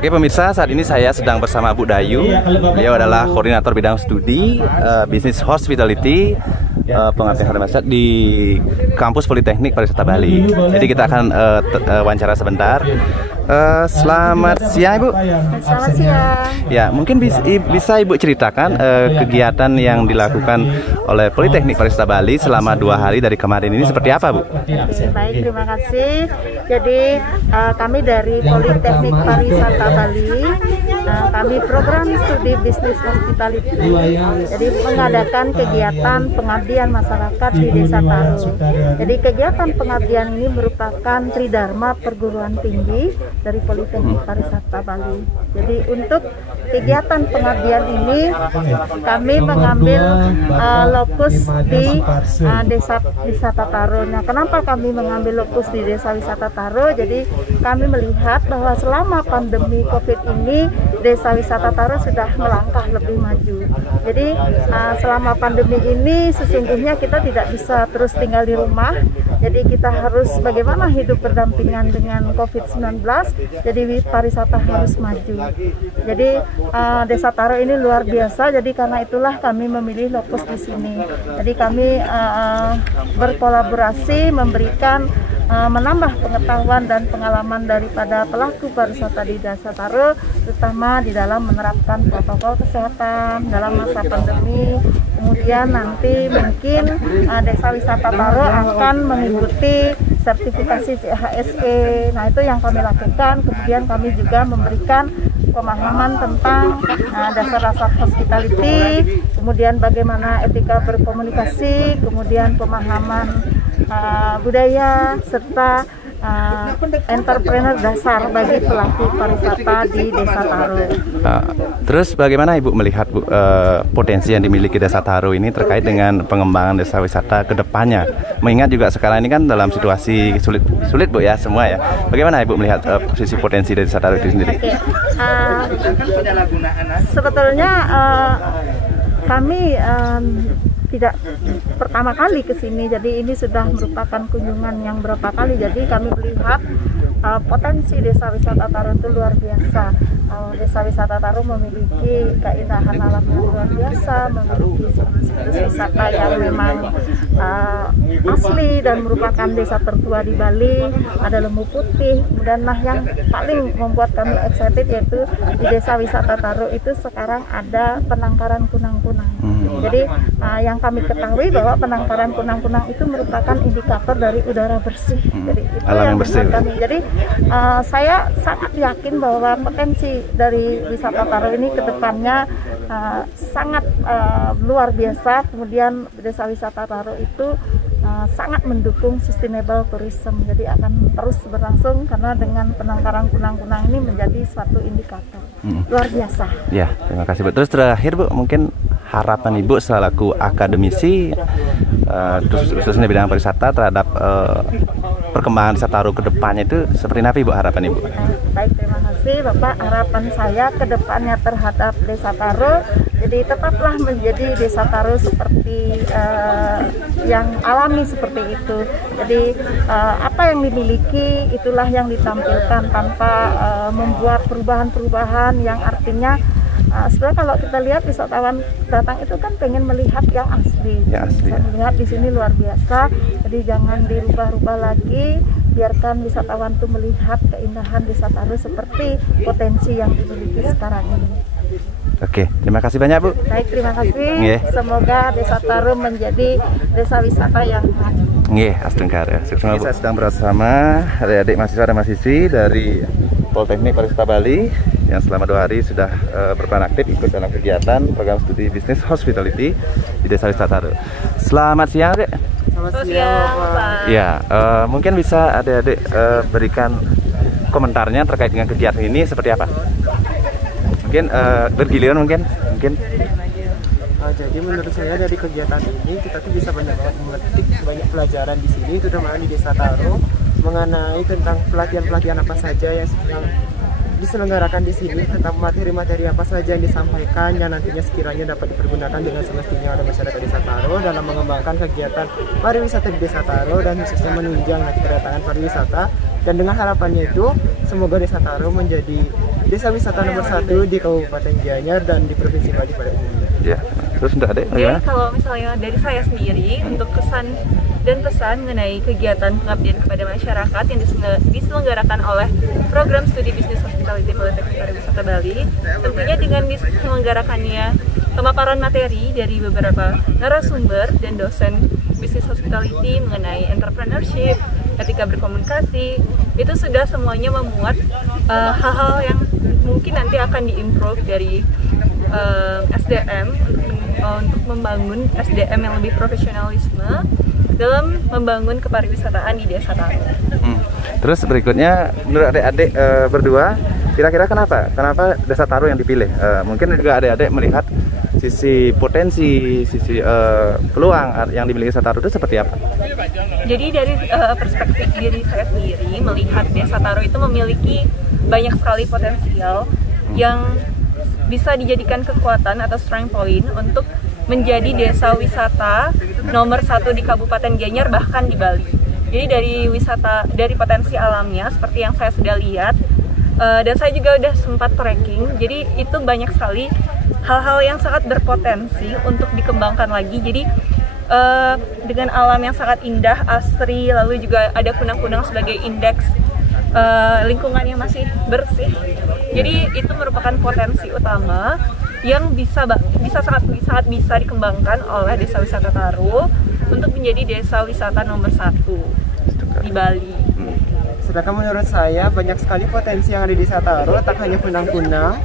Oke pemirsa, saat ini saya sedang bersama Bu Dayu. Beliau adalah koordinator bidang studi bisnis hospitality pengabdian masyarakat di kampus Politeknik Pariwisata Bali. Jadi kita akan wawancara sebentar. Selamat siang Ibu. Selamat siang. Ya, mungkin bisa Ibu ceritakan kegiatan yang dilakukan oleh Politeknik Pariwisata Bali selama 2 hari dari kemarin ini seperti apa Bu? Baik, terima kasih. Jadi kami dari Politeknik Pariwisata Bali, kami program studi bisnis hospitality. Jadi mengadakan kegiatan pengabdian masyarakat di Desa Taro. Jadi kegiatan pengabdian ini merupakan tridharma perguruan tinggi dari Politeknik Pariwisata Bali. Jadi untuk kegiatan pengabdian ini kami mengambil lokus di Desa Wisata Taro. Nah, kenapa kami mengambil lokus di Desa Wisata Taro? Jadi kami melihat bahwa selama pandemi COVID ini Desa Wisata Taro sudah melangkah lebih maju. Jadi selama pandemi ini sesungguhnya kita tidak bisa terus tinggal di rumah. Jadi kita harus bagaimana hidup berdampingan dengan COVID-19. Jadi pariwisata harus maju. Jadi Desa Taro ini luar biasa. Jadi karena itulah kami memilih lokus di sini. Jadi kami berkolaborasi memberikan menambah pengetahuan dan pengalaman daripada pelaku pariwisata di Desa Taro, terutama di dalam menerapkan protokol kesehatan dalam masa pandemi. Kemudian nanti mungkin Desa Wisata Taro akan mengikuti sertifikasi CHSE. Nah, itu yang kami lakukan. Kemudian kami juga memberikan pemahaman tentang dasar-dasar hospitality, kemudian bagaimana etika berkomunikasi, kemudian pemahaman budaya serta entrepreneur dasar bagi pelaku pariwisata di Desa Taro. Terus bagaimana Ibu melihat Bu, potensi yang dimiliki Desa Taro ini terkait dengan pengembangan desa wisata ke depannya? Mengingat juga sekarang ini kan dalam situasi sulit Bu ya semua ya. Bagaimana Ibu melihat posisi potensi dari Desa Taro itu sendiri? Oke. Sebetulnya kami tidak pertama kali ke sini, jadi ini sudah merupakan kunjungan yang berapa kali. Jadi kami melihat potensi Desa Wisata Taro itu luar biasa. Desa Wisata Taro memiliki keindahan alam yang luar biasa, memiliki situs wisata yang memang asli dan merupakan desa tertua di Bali. Ada Lembu Putih. Kemudian yang paling membuat kami excited yaitu di Desa Wisata Taro itu sekarang ada penangkaran kunang-kunang. Jadi yang kami ketahui bahwa penangkaran kunang-kunang itu merupakan indikator dari udara bersih. Jadi itu alam yang bersih. Kami. Jadi saya sangat yakin bahwa potensi dari wisata Taro ini ke depannya sangat luar biasa. Kemudian Desa Wisata Taro itu sangat mendukung sustainable tourism. Jadi akan terus berlangsung karena dengan penangkaran kunang-kunang ini menjadi suatu indikator luar biasa. Ya, terima kasih Bu. Terus terakhir Bu, mungkin harapan Ibu selaku akademisi khususnya bidang pariwisata terhadap perkembangan Desa Taro ke depannya itu seperti apa Ibu harapan Ibu? Baik, terima kasih Bapak. Harapan saya ke depannya terhadap Desa Taro, jadi tetaplah menjadi Desa Taro seperti yang alami seperti itu. Jadi apa yang dimiliki itulah yang ditampilkan tanpa membuat perubahan-perubahan yang artinya sebenarnya kalau kita lihat wisatawan datang itu kan pengen melihat yang asli. Bisa melihat di sini luar biasa. Jadi jangan dirubah-rubah lagi. Biarkan wisatawan itu melihat keindahan Desa Taro seperti potensi yang dimiliki sekarang ini. Oke, terima kasih banyak Bu. Baik, terima kasih. Semoga Desa Taro menjadi desa wisata yang maju. Astengkara. Kita sedang bersama adik-adik mahasiswa dan mahasiswi dari Politeknik Pariwisata Bali yang selama 2 hari sudah berperan aktif ikut dalam kegiatan program studi bisnis hospitality di Desa Wisata Taro. Selamat siang, Dek. Selamat siang, Pak. Ya, mungkin bisa adik-adik berikan komentarnya terkait dengan kegiatan ini seperti apa? Mungkin bergiliran mungkin. Jadi menurut saya dari kegiatan ini kita tuh bisa banyak memetik banyak pelajaran di sini, terutama di Desa Taro, mengenai tentang pelatihan-pelatihan apa saja yang diselenggarakan di sini, tentang materi-materi apa saja yang disampaikan yang nantinya sekiranya dapat dipergunakan dengan semestinya oleh masyarakat Desa Taro dalam mengembangkan kegiatan pariwisata di Desa Taro dan khususnya menunjang kedatangan pariwisata. Dan dengan harapannya itu semoga Desa Taro menjadi desa wisata nomor 1 di Kabupaten Gianyar dan di Provinsi Bali pada umumnya. Ya. Terus untuk Adek, Jadi kalau misalnya dari saya sendiri untuk kesan dan pesan mengenai kegiatan pengabdian kepada masyarakat yang diselenggarakan oleh program studi bisnis hospitality Politeknik Pariwisata Bali, tentunya dengan diselenggarakannya pemaparan materi dari beberapa narasumber dan dosen bisnis hospitality mengenai entrepreneurship, etika berkomunikasi, itu sudah semuanya memuat hal-hal yang mungkin nanti akan diimprove dari SDM untuk membangun SDM yang lebih profesionalisme dalam membangun kepariwisataan di Desa Taro. Terus berikutnya, menurut adik-adik berdua, kira-kira kenapa Desa Taro yang dipilih? Mungkin juga adik-adik melihat sisi potensi, sisi peluang yang dimiliki Desa Taro itu seperti apa? Jadi dari perspektif diri saya sendiri, melihat Desa Taro itu memiliki banyak sekali potensial yang bisa dijadikan kekuatan atau strength point untuk menjadi desa wisata nomor 1 di Kabupaten Gianyar, bahkan di Bali. Jadi dari potensi alamnya seperti yang saya sudah lihat, dan saya juga udah sempat trekking, jadi itu banyak sekali hal-hal yang sangat berpotensi untuk dikembangkan lagi. Jadi dengan alam yang sangat indah, asri, lalu juga ada kunang-kunang sebagai indeks lingkungan yang masih bersih. Jadi itu merupakan potensi utama yang sangat bisa dikembangkan oleh Desa Wisata Taro untuk menjadi desa wisata nomor 1 di Bali. Sedangkan menurut saya banyak sekali potensi yang ada di Desa Taro, tak hanya kunang-kunang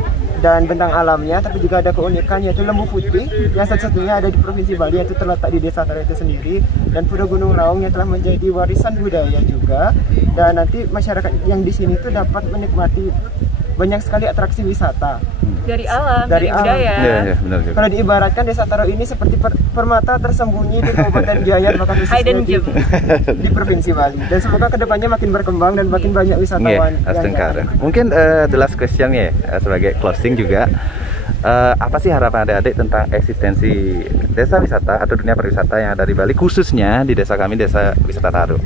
dan bentang alamnya, tapi juga ada keunikan yaitu lembu putih yang satu-satunya ada di Provinsi Bali, yaitu terletak di Desa Taro itu sendiri, dan Pura Gunung Raung yang telah menjadi warisan budaya juga. Dan nanti masyarakat yang di sini tuh dapat menikmati banyak sekali atraksi wisata dari alam, dari budaya. Ya, benar juga. Kalau diibaratkan Desa Taro ini seperti permata tersembunyi di Kabupaten Gianyar, bahkan khususnya di Provinsi Bali. Dan semoga kedepannya makin berkembang dan makin banyak wisatawan. Mungkin the last question ya, sebagai closing juga, apa sih harapan adik-adik tentang eksistensi desa wisata atau dunia pariwisata yang ada di Bali, khususnya di desa kami, Desa Wisata Taro?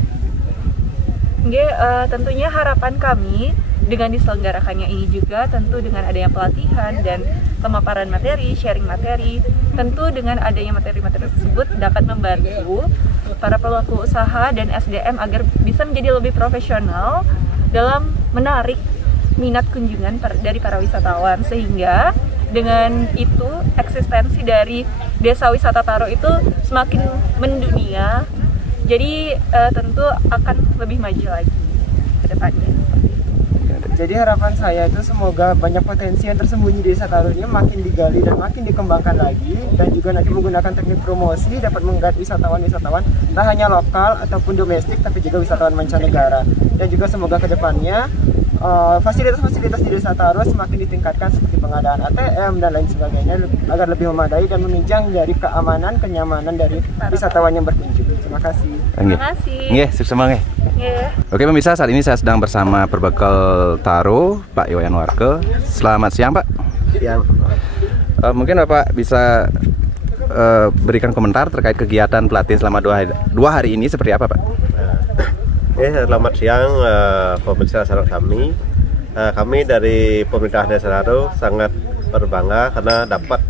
Tentunya harapan kami dengan diselenggarakannya ini juga, tentu dengan adanya pelatihan dan pemaparan materi, sharing materi, tentu dengan adanya materi-materi tersebut dapat membantu para pelaku usaha dan SDM agar bisa menjadi lebih profesional dalam menarik minat kunjungan dari para wisatawan, sehingga dengan itu eksistensi dari Desa Wisata Taro itu semakin mendunia. Jadi tentu akan lebih maju lagi ke depannya. Jadi harapan saya itu semoga banyak potensi yang tersembunyi di Desa Taro ini makin digali dan makin dikembangkan lagi, dan juga nanti menggunakan teknik promosi dapat menggait wisatawan-wisatawan tak hanya lokal ataupun domestik, tapi juga wisatawan mancanegara. Dan juga semoga kedepannya fasilitas-fasilitas di Desa Taro semakin ditingkatkan seperti pengadaan ATM dan lain sebagainya agar lebih memadai dan menunjang dari keamanan, kenyamanan dari wisatawan yang berkunjung. Terima kasih. Terima kasih. Nggih, sukses mangke. Oke pemirsa, saat ini saya sedang bersama Perbekal Taro, Pak Iwayan Warke. Selamat siang Pak. Siang. Mungkin Bapak bisa berikan komentar terkait kegiatan pelatihan selama dua hari ini seperti apa Pak? Selamat siang pemirsa sahabat kami. Kami dari pemerintah Desa Taro sangat berbangga karena dapat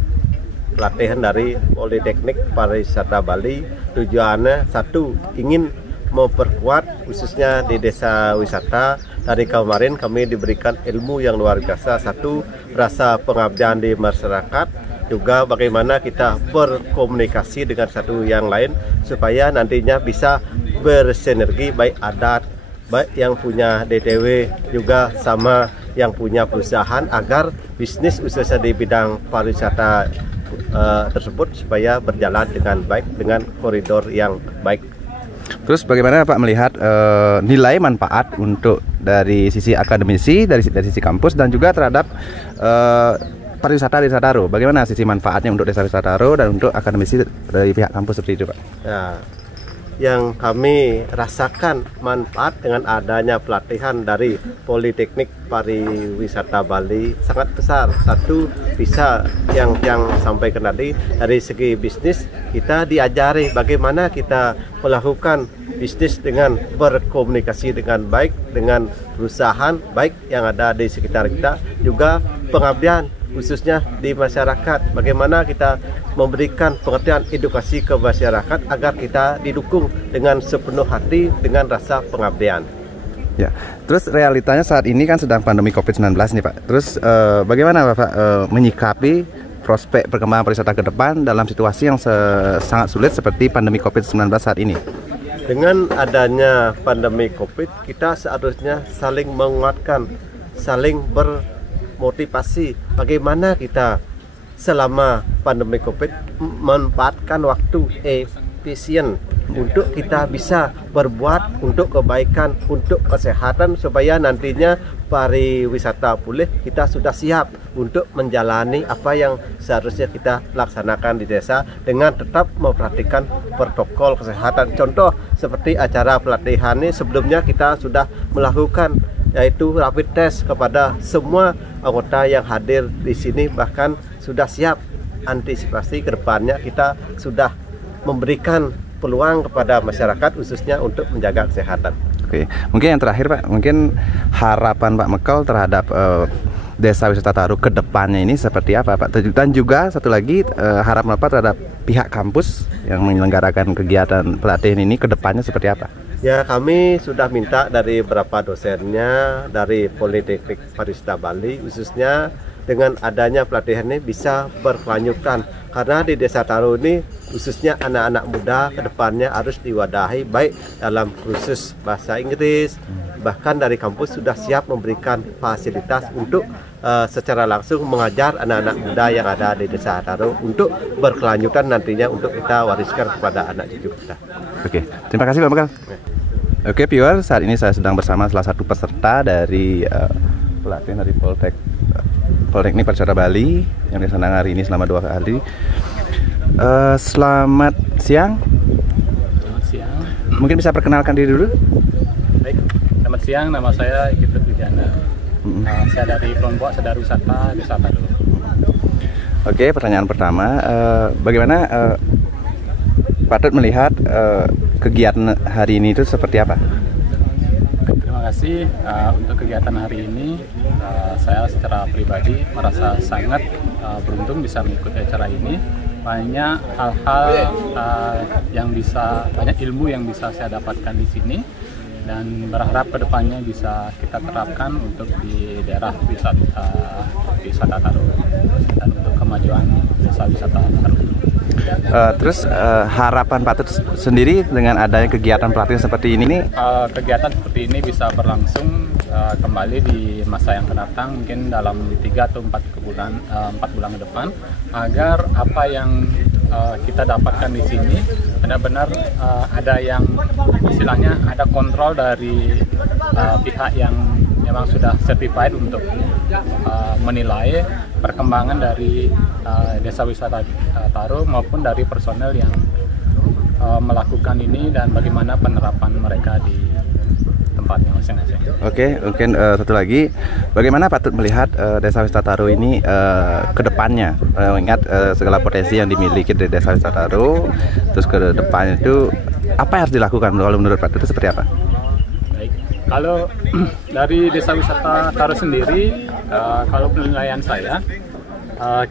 pelatihan dari Politeknik Pariwisata Bali. Tujuannya satu, ingin memperkuat khususnya di desa wisata. Dari kemarin kami diberikan ilmu yang luar biasa. Satu, rasa pengabdian di masyarakat, juga bagaimana kita berkomunikasi dengan satu yang lain supaya nantinya bisa bersinergi, baik adat, baik yang punya DTW juga sama yang punya perusahaan, agar bisnis usaha di bidang pariwisata tersebut supaya berjalan dengan baik dengan koridor yang baik. Terus bagaimana Pak melihat nilai manfaat untuk dari sisi akademisi, dari sisi kampus, dan juga terhadap pariwisata Desa Taro? Bagaimana sisi manfaatnya untuk Desa Wisata Taro dan untuk akademisi dari pihak kampus seperti itu Pak? Ya, yang kami rasakan manfaat dengan adanya pelatihan dari Politeknik Pariwisata Bali sangat besar. Satu, bisa yang sampaikan tadi, dari segi bisnis kita diajari bagaimana kita melakukan bisnis dengan berkomunikasi dengan baik dengan perusahaan baik yang ada di sekitar kita, juga pengabdian khususnya di masyarakat. Bagaimana kita memberikan pengertian edukasi ke masyarakat agar kita didukung dengan sepenuh hati dengan rasa pengabdian. Ya, terus realitanya saat ini kan sedang pandemi COVID-19 nih Pak. Terus bagaimana Bapak menyikapi prospek perkembangan pariwisata ke depan dalam situasi yang sangat sulit seperti pandemi COVID-19 saat ini? Dengan adanya pandemi COVID, kita seharusnya saling menguatkan, saling bermotivasi. Bagaimana kita selama pandemi COVID memanfaatkan waktu efisien untuk kita bisa berbuat untuk kebaikan, untuk kesehatan, supaya nantinya pariwisata pulih kita sudah siap untuk menjalani apa yang seharusnya kita laksanakan di desa dengan tetap memperhatikan protokol kesehatan. Contoh seperti acara pelatihan ini sebelumnya kita sudah melakukan yaitu rapid test kepada semua anggota yang hadir di sini, bahkan sudah siap antisipasi ke depannya. Kita sudah memberikan peluang kepada masyarakat khususnya untuk menjaga kesehatan. Oke, mungkin yang terakhir Pak, mungkin harapan Pak Mekel terhadap Desa Wisata Taro ke depannya ini seperti apa Pak? Dan juga satu lagi harapan Bapak terhadap pihak kampus yang menyelenggarakan kegiatan pelatihan ini ke depannya seperti apa? Ya, kami sudah minta dari beberapa dosennya dari Politeknik Pariwisata Bali khususnya dengan adanya pelatihan ini bisa berkelanjutan, karena di Desa Taro ini khususnya anak-anak muda ke depannya harus diwadahi baik dalam kursus bahasa Inggris, bahkan dari kampus sudah siap memberikan fasilitas untuk secara langsung mengajar anak-anak muda yang ada di Desa Taro untuk berkelanjutan nantinya untuk kita wariskan kepada anak cucu kita. Oke, terima kasih Pak Mekel. Oke, viewer, saat ini saya sedang bersama salah satu peserta dari pelatihan dari Politeknik Pariwisata Bali yang dilaksanakan hari ini selama 2 hari. Selamat siang. Selamat siang. Mungkin bisa perkenalkan diri dulu. Baik, selamat siang. Nama saya Kitut Wijana. Saya dari kelompok Sadar Wisata Desa Taro. Oke, pertanyaan pertama, bagaimana patut melihat kegiatan hari ini itu seperti apa? Terima kasih. Untuk kegiatan hari ini saya secara pribadi merasa sangat beruntung bisa mengikuti acara ini. Banyak hal-hal banyak ilmu yang bisa saya dapatkan di sini, dan berharap kedepannya bisa kita terapkan untuk di daerah wisata Taro dan untuk kemajuan desa wisata Taro. Terus harapan Patut sendiri dengan adanya kegiatan pelatihan seperti ini? Kegiatan seperti ini bisa berlangsung kembali di masa yang akan datang, mungkin dalam 3 atau 4 bulan ke depan, agar apa yang kita dapatkan di sini benar-benar ada yang istilahnya ada kontrol dari pihak yang memang sudah certified untuk menilai perkembangan dari Desa Wisata Taro maupun dari personel yang melakukan ini dan bagaimana penerapan mereka di tempatnya masing-masing. Oke, mungkin satu lagi, bagaimana Patut melihat Desa Wisata Taro ini ke depannya? Mengingat segala potensi yang dimiliki dari Desa Wisata Taro, terus ke depannya itu apa yang harus dilakukan kalau menurut Patut itu seperti apa? Baik, kalau dari Desa Wisata Taro sendiri, kalau penilaian saya,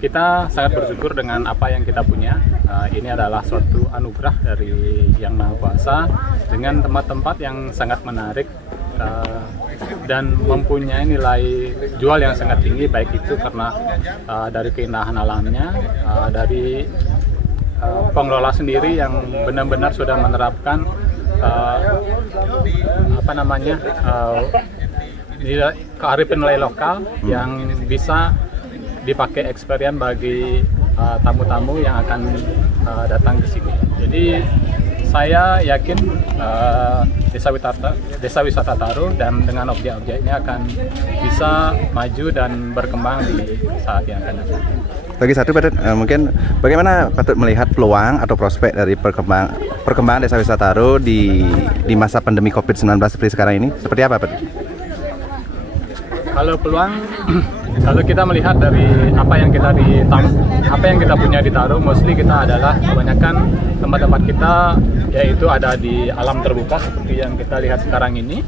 kita sangat bersyukur dengan apa yang kita punya. Ini adalah suatu anugerah dari Yang Maha Kuasa dengan tempat-tempat yang sangat menarik dan mempunyai nilai jual yang sangat tinggi, baik itu karena dari keindahan alamnya, dari pengelola sendiri yang benar-benar sudah menerapkan kearifan nilai lokal yang bisa dipakai experience bagi tamu-tamu yang akan datang ke sini. Jadi saya yakin Desa Wisata Taro dan dengan objek-objeknya akan bisa maju dan berkembang di saat yang akan datang. Bagi satu Patut, mungkin bagaimana Patut melihat peluang atau prospek dari perkembangan Desa Wisata Taro di masa pandemi COVID-19 seperti sekarang ini? Seperti apa Patut? Kalau peluang Kalau kita melihat dari apa yang kita punya di Taro, mostly kita adalah kebanyakan tempat-tempat kita yaitu ada di alam terbuka seperti yang kita lihat sekarang ini.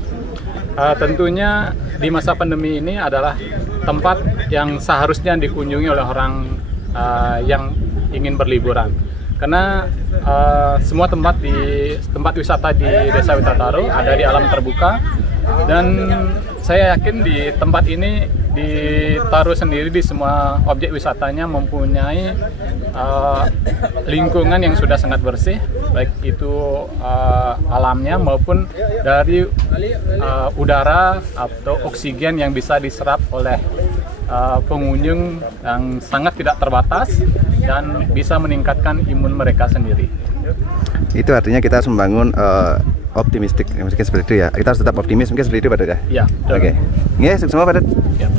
Tentunya di masa pandemi ini adalah tempat yang seharusnya dikunjungi oleh orang yang ingin berliburan, karena semua tempat wisata di Desa Wisata Taro ada di alam terbuka, dan saya yakin di tempat ini, di Taro sendiri, di semua objek wisatanya mempunyai lingkungan yang sudah sangat bersih, baik itu alamnya maupun dari udara atau oksigen yang bisa diserap oleh pengunjung yang sangat tidak terbatas dan bisa meningkatkan imun mereka sendiri. Itu artinya kita harus membangun optimistik, mungkin seperti itu ya. Kita harus tetap optimis, mungkin seperti itu Pak Ded ya. Iya. Oke. Nggih, semua Pak Ded. Ya.